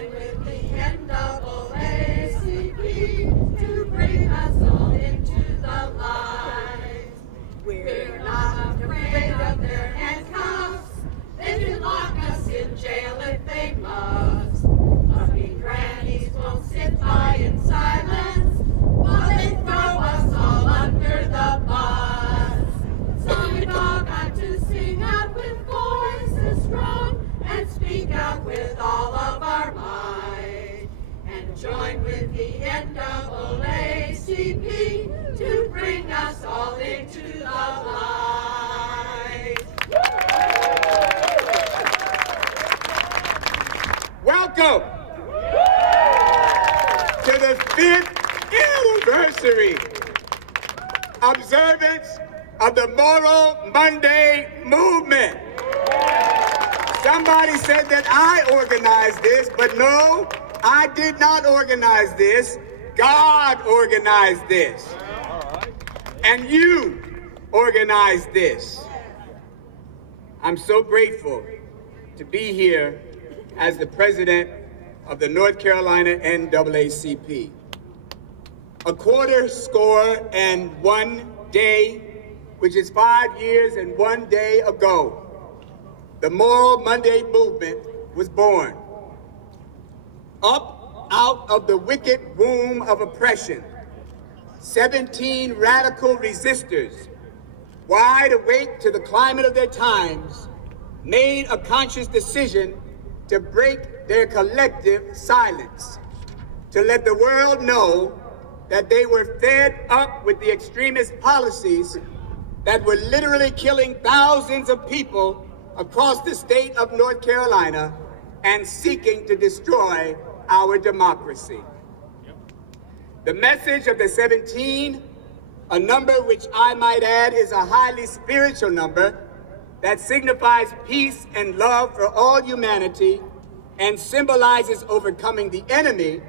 join with the NAACP to bring us all into the light. We're not afraid of their handcuffs. They can lock us in jail if they must. Puppy grannies won't sit by in silence while they throw us all under the bus. So we've all got to sing out with voices strong and speak out with all of our might. And join with the NAACP to bring us all into the light. Welcome to the 5th anniversary observance of the Moral Monday movement. Somebody said that I organized this, but no, I did not organize this. God organized this. And you organized this. I'm so grateful to be here as the president of the North Carolina NAACP. A quarter-score-and-1 day, which is 5 years and 1 day ago, the Moral Monday movement was born. Up out of the wicked womb of oppression, 17 radical resistors, wide awake to the climate of their times, made a conscious decision to break their collective silence, to let the world know that they were fed up with the extremist policies that were literally killing thousands of people across the state of North Carolina and seeking to destroy our democracy. The message of the 17, a number which I might add is a highly spiritual number that signifies peace and love for all humanity and symbolizes overcoming the enemy,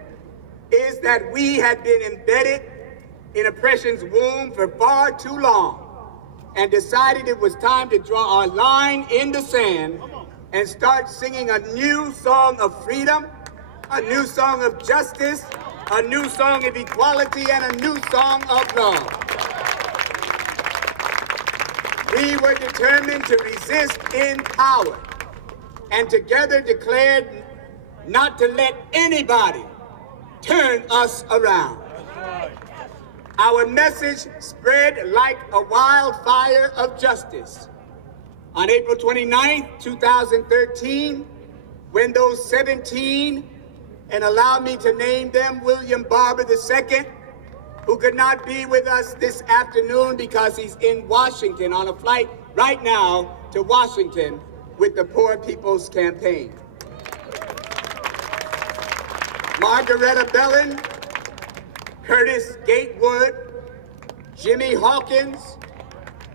is that we had been embedded in oppression's womb for far too long and decided it was time to draw our line in the sand and start singing a new song of freedom, a new song of justice, a new song of equality, and a new song of love. We were determined to resist in power and together declared not to let anybody turn us around. Our message spread like a wildfire of justice. On April 29th, 2013, when those 17, and allow me to name them, William Barber II, who could not be with us this afternoon because he's in Washington on a flight right now to Washington with the Poor People's Campaign. Margaretta Bellin, Curtis Gatewood, Jimmy Hawkins,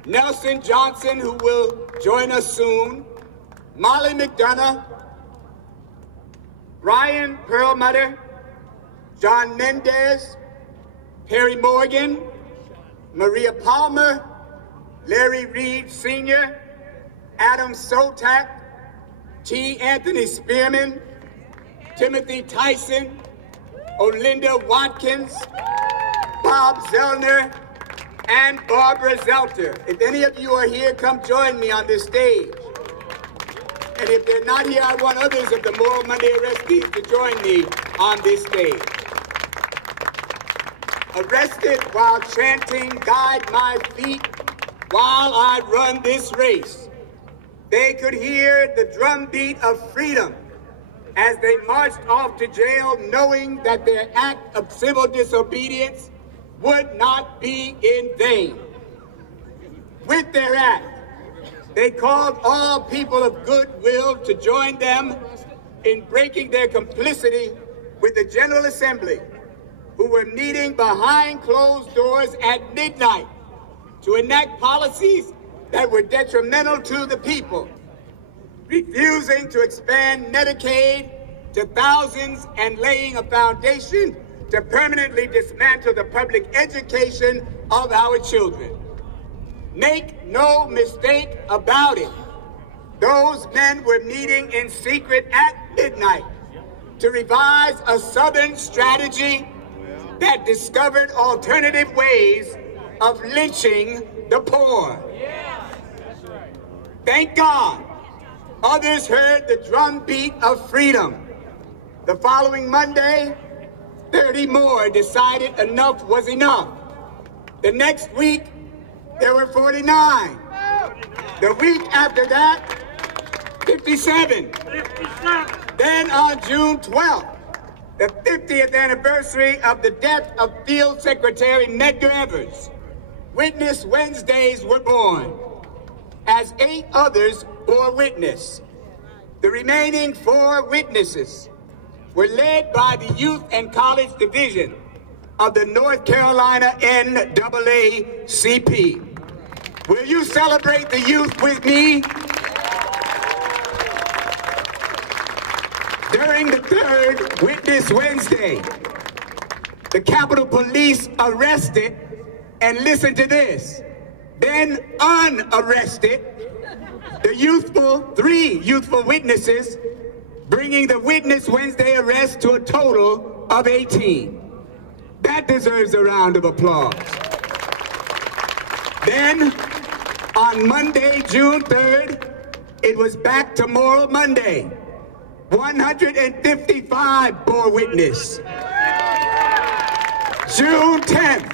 Nelson Johnson, who will join us soon, Molly McDonough, Brian Perlmutter, John Mendez, Perry Morgan, Maria Palmer, Larry Reed Sr., Adam Sotak, T. Anthony Spearman, Timothy Tyson, Olinda Watkins, Bob Zellner, and Barbara Zelter. If any of you are here, come join me on this stage. And if they're not here, I want others of the Moral Monday arrestees to join me on this stage. Arrested while chanting, "Guide my feet while I run this race." They could hear the drumbeat of freedom as they marched off to jail, knowing that their act of civil disobedience would not be in vain. With their act, they called all people of goodwill to join them in breaking their complicity with the General Assembly, who were meeting behind closed doors at midnight to enact policies that were detrimental to the people, refusing to expand Medicaid to thousands and laying a foundation to permanently dismantle the public education of our children. Make no mistake about it, those men were meeting in secret at midnight to revise a Southern strategy that discovered alternative ways of lynching the poor. Thank God, others heard the drumbeat of freedom. The following Monday, 30 more decided enough was enough. The next week, there were 49. The week after that, 57. Then on June 12th, the 50th anniversary of the death of Field Secretary Medgar Evers, Witness Wednesdays were born, as 8 others bore witness. The remaining 4 witnesses were led by the Youth and College Division of the North Carolina NAACP. Will you celebrate the youth with me? During the 3rd Witness Wednesday, the Capitol Police arrested, and listen to this, then unarrested the 3 youthful witnesses, bringing the Witness Wednesday arrest to a total of 18. That deserves a round of applause. Then, on Monday, June 3rd, it was back to Moral Monday. 155 bore witness. June 10th,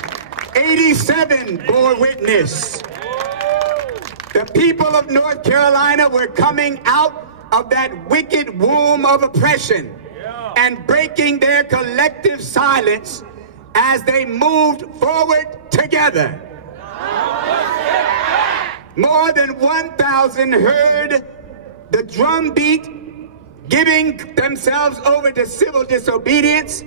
87 bore witness. The people of North Carolina were coming out of that wicked womb of oppression and breaking their collective silence as they moved forward together. More than 1,000 heard the drumbeat, giving themselves over to civil disobedience,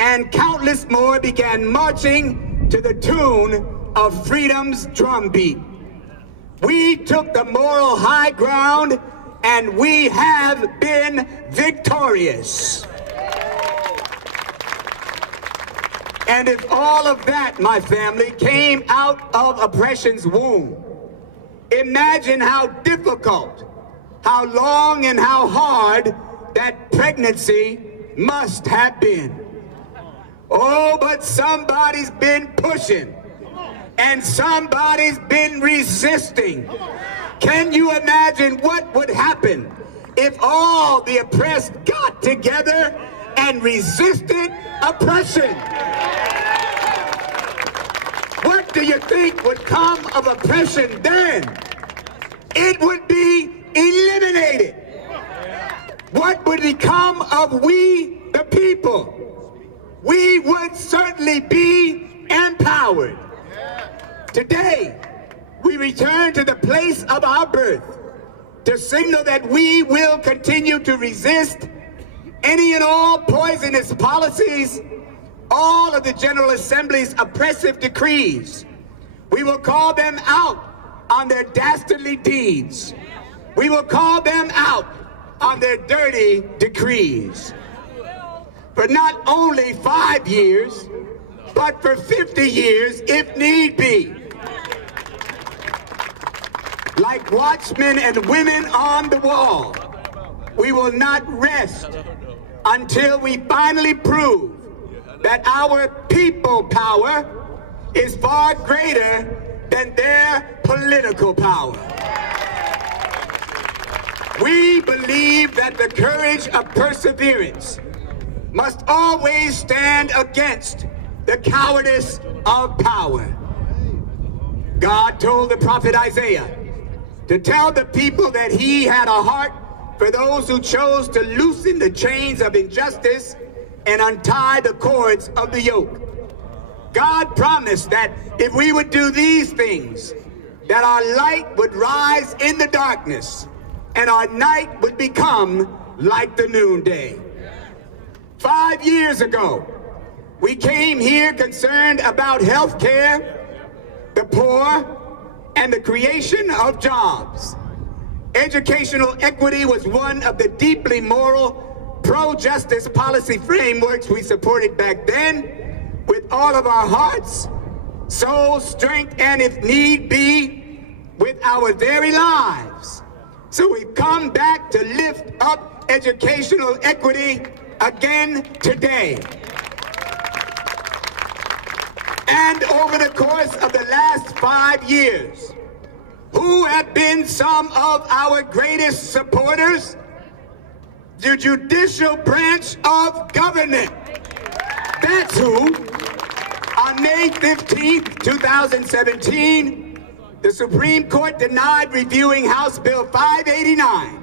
and countless more began marching to the tune of freedom's drumbeat. We took the moral high ground, and we have been victorious. And if all of that, my family, came out of oppression's womb, imagine how difficult, how long, and how hard that pregnancy must have been. Oh, but somebody's been pushing, and somebody's been resisting. Can you imagine what would happen if all the oppressed got together and resisted oppression? What do you think would come of oppression then? It would be eliminated. What would become of we, the people? We would certainly be empowered. Today, we return to the place of our birth to signal that we will continue to resist any and all poisonous policies, all of the General Assembly's oppressive decrees. We will call them out on their dastardly deeds. We will call them out on their dirty decrees. For not only 5 years, but for 50 years if need be. Like watchmen and women on the wall, we will not rest until we finally prove that our people power is far greater than their political power. We believe that the courage of perseverance must always stand against the cowardice of power. God told the prophet Isaiah to tell the people that he had a heart for those who chose to loosen the chains of injustice and untie the cords of the yoke. God promised that if we would do these things, that our light would rise in the darkness and our night would become like the noonday. 5 years ago, we came here concerned about health care, the poor, and the creation of jobs. Educational equity was one of the deeply moral, pro-justice policy frameworks we supported back then with all of our hearts, soul, strength, and if need be, with our very lives. So we've come back to lift up educational equity again today. And over the course of the last 5 years, who have been some of our greatest supporters? The judicial branch of government. That's who. On May 15th, 2017, the Supreme Court denied reviewing House Bill 589,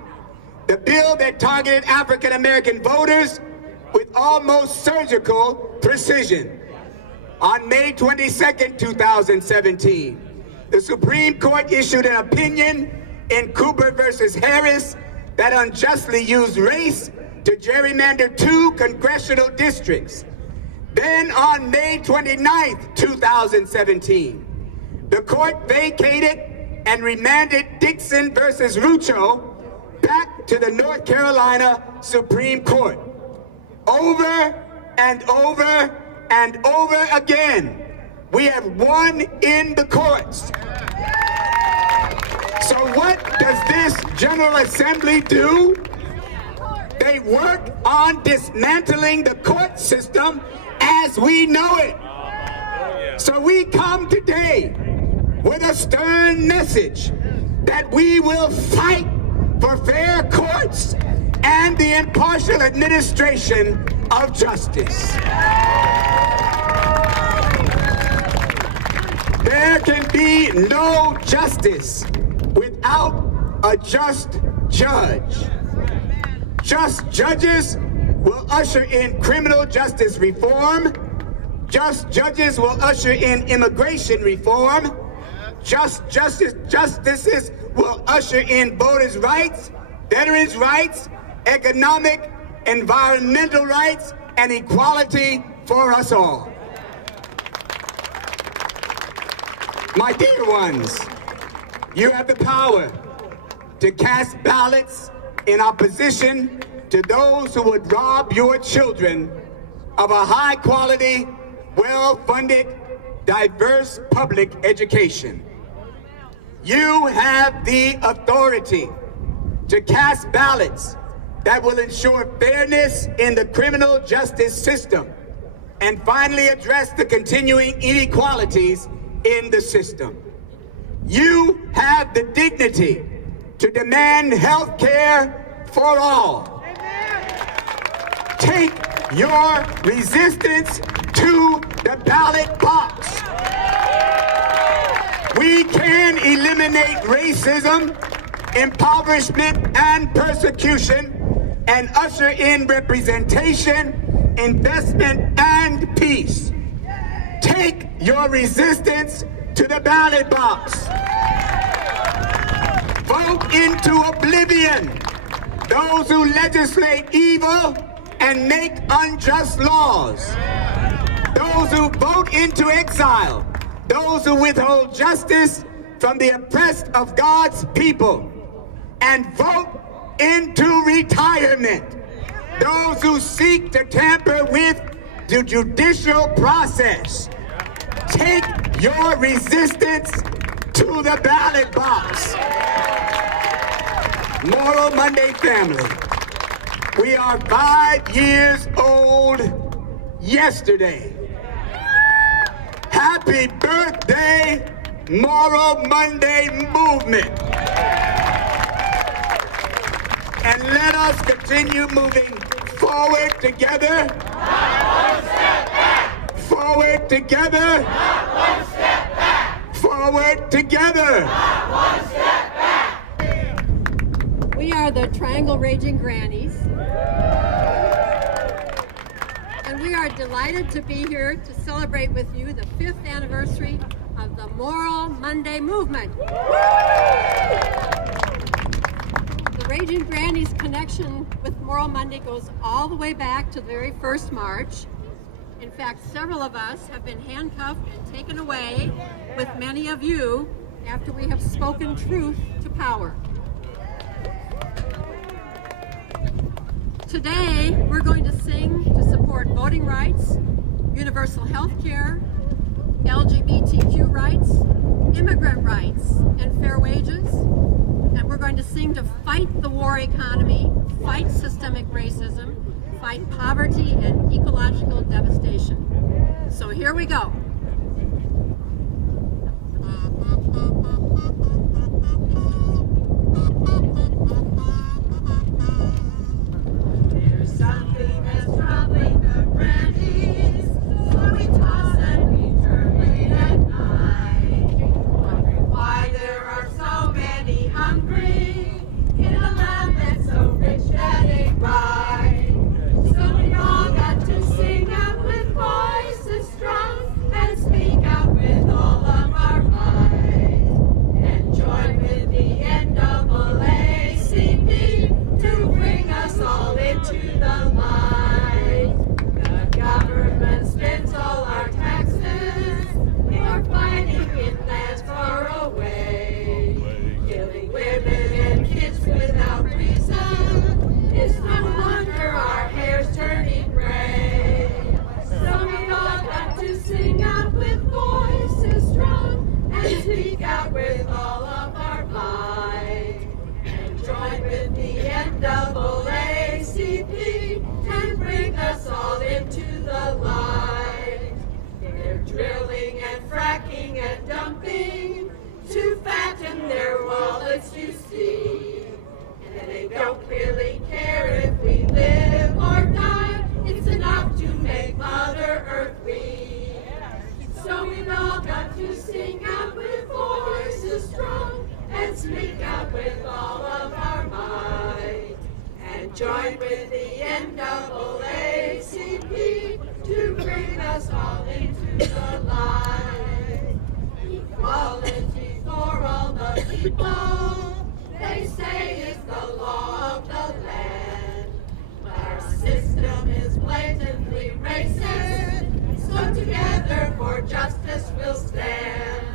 the bill that targeted African American voters with almost surgical precision. On May 22nd, 2017, the Supreme Court issued an opinion in Cooper versus Harris that unjustly used race to gerrymander 2 congressional districts. Then on May 29th, 2017, the court vacated and remanded Dixon versus Rucho back to the North Carolina Supreme Court. Over and over and over again, we have won in the courts. So what does this General Assembly do? They work on dismantling the court system as we know it. So we come today with a stern message that we will fight for fair courts and the impartial administration of justice. There can be no justice without a just judge. Just judges will usher in criminal justice reform. Just judges will usher in immigration reform. Just justices will usher in voters' rights, veterans' rights, economic, environmental rights, and equality for us all. My dear ones, you have the power to cast ballots in opposition to those who would rob your children of a high-quality, well-funded, diverse public education. You have the authority to cast ballots that will ensure fairness in the criminal justice system and finally address the continuing inequalities in the system. You have the dignity to demand health care for all. Take your resistance to the ballot box. We can eliminate racism, impoverishment, and persecution, and usher in representation, investment, and peace. Take your resistance to the ballot box. Vote into oblivion those who legislate evil and make unjust laws. Those who vote into exile. Those who withhold justice from the oppressed of God's people. And vote into retirement. Those who seek to tamper with the judicial process. Take your resistance to the ballot box. Moral Monday family, we are 5 years old yesterday. Happy birthday, Moral Monday movement. And let us continue moving forward together. Not one step back. Forward together. Not one step back. Forward together. Not one step back. We are the Triangle Raging Grannies. And we are delighted to be here to celebrate with you the 5th anniversary of the Moral Monday movement. The Raging Grannies connection with Moral Monday goes all the way back to the very first march. In fact, several of us have been handcuffed and taken away with many of you after we have spoken truth to power. Today, we're going to sing to support voting rights, universal health care, LGBTQ rights, immigrant rights, and fair wages. And we're going to sing to fight the war economy, fight systemic racism, fight poverty and ecological devastation. So here we go. There's something that's troubling the grannies, so we toss and we turn late at night, wondering why there are so many hungry in a land that's so rich that ain't right. So we all got to sing out with voices strong and speak out with all of our might, and join with the NAACP to bring us all into the light. The government spends all our taxes, we're fighting in lands far away, killing women and kids without reason. It's no wonder our hair's turning gray. So we all got to sing out with voices strong and speak out with all of our might, and join with the NAACP and bring us all into the light. They're drilling and fracking and dumping to fatten their wallets, you see. And they don't really care if we live or die. It's enough to make Mother Earth weep. So we've all got to sing out with voices strong and speak out with all of our might, and join with the NAACP to bring us all into the light. Equality for all the people, they say is the law of the land. But our system is blatantly racist, so together for justice we'll stand.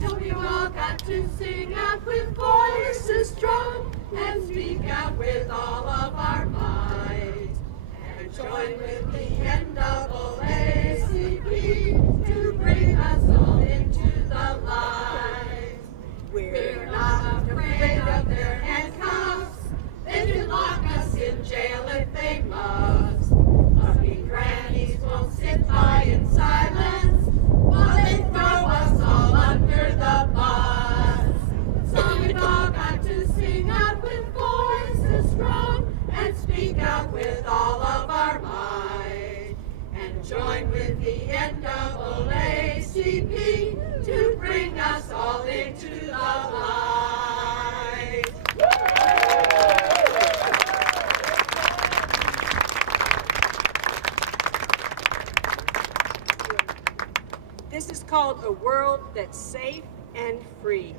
So we've all got to sing out with voices strong and speak out with all of our might, and join with the NAACP to bring us all into the light. We're not afraid of their handcuffs, they can lock us in jail if they must. But we grannies won't sit by in silence while they throw us all under the bus. So we've all got to sing out with voices strong and speak out with all of our might, and join with the NAACP to bring us all into the light. This is called A World That's Safe and Free.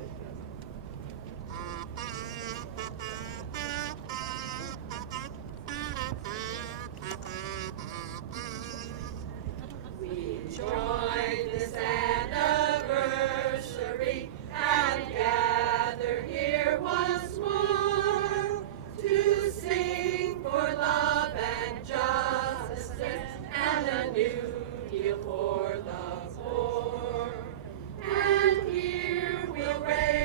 We join this anniversary and gather here once more to sing for love and justice and a new deal for the poor. And here we'll raise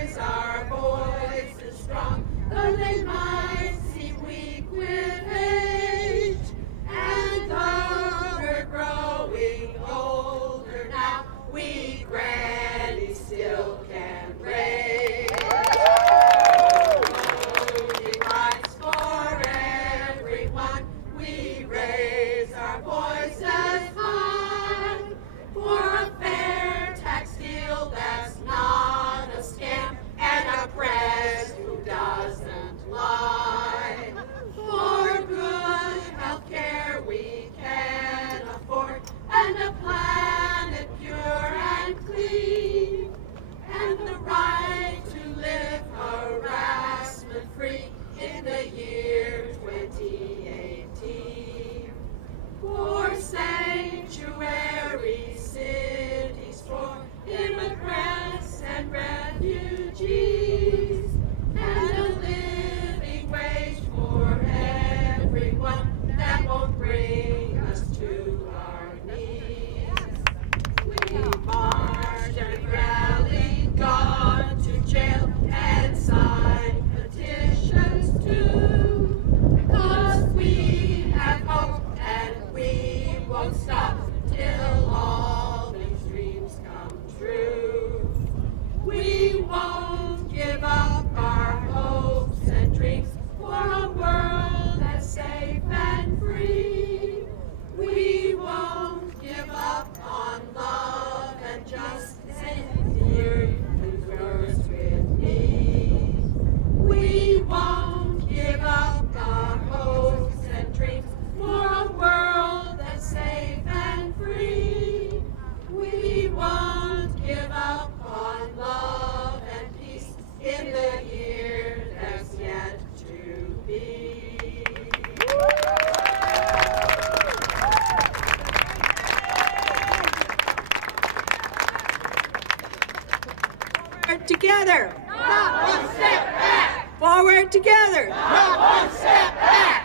together. Not one step back. Forward together. Not one step back.